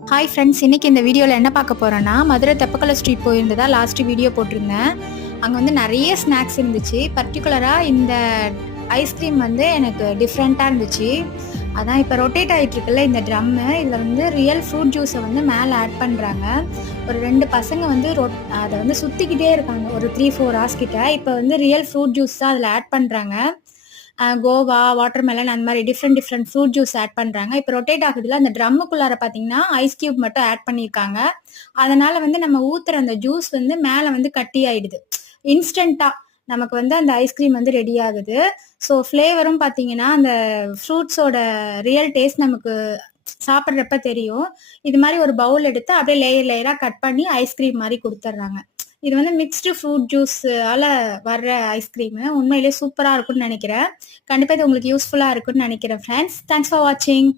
Hi friends, இன்னைக்கு இந்த வீடியோவில் என்ன பார்க்க போகிறோன்னா, மதுரை தெப்பக்குளம் ஸ்ட்ரீட் போயிருந்ததா லாஸ்ட் வீடியோ போட்டிருந்தேன். அங்கே வந்து நிறைய ஸ்நாக்ஸ் இருந்துச்சு. பர்டிகுலராக இந்த ஐஸ்கிரீம் வந்து எனக்கு டிஃப்ரெண்ட்டாக இருந்துச்சு. அதான் இப்போ ரொட்டேட் ஆகிட்டு இருக்குல்ல இந்த ட்ரம்மு, இதில் வந்து ரியல் ஃப்ரூட் ஜூஸை வந்து மேலே ஆட் பண்ணுறாங்க. ஒரு 2 பசங்க வந்து அதை வந்து சுற்றிக்கிட்டே இருக்காங்க ஒரு 3-4 ஹவர்ஸ் கிட்ட. இப்போ வந்து ரியல் ஃப்ரூட் ஜூஸ் தான் அதில் ஆட் பண்ணுறாங்க. கோவா, வாட்டர்மெலன் அந்த மாதிரி டிஃப்ரெண்ட் ஃப்ரூட் ஜூஸ் ஆட் பண்ணுறாங்க. இப்போ ரொட்டேட் ஆகுதுல, அந்த ட்ரம்முக்குள்ளார பார்த்தீங்கன்னா ஐஸ் கியூப் மட்டும் ஆட் பண்ணியிருக்காங்க. அதனால வந்து நம்ம ஊற்றுற அந்த ஜூஸ் வந்து மேலே வந்து கட்டி ஆயிடுது. இன்ஸ்டண்ட்டாக நமக்கு வந்து அந்த ஐஸ்கிரீம் வந்து ரெடி ஆகுது. ஸோ ஃப்ளேவரும் பார்த்தீங்கன்னா அந்த ஃப்ரூட்ஸோட ரியல் டேஸ்ட் நமக்கு சாப்பிட்றப்ப தெரியும். இது மாதிரி ஒரு பவுல் எடுத்து அப்படியே லேயர் லேயராக கட் பண்ணி ஐஸ்கிரீம் மாதிரி கொடுத்துட்றாங்க. இது வந்து மிக்ஸ்டு ஃப்ரூட் ஜூஸால வர்ற ஐஸ்கிரீமு. உண்மையிலேயே சூப்பராக இருக்கும்னு நினைக்கிறேன். கண்டிப்பாக இது உங்களுக்கு யூஸ்ஃபுல்லாக இருக்கும்னு நினைக்கிறேன் ஃப்ரெண்ட்ஸ். தேங்க்ஸ் ஃபார் வாட்சிங்.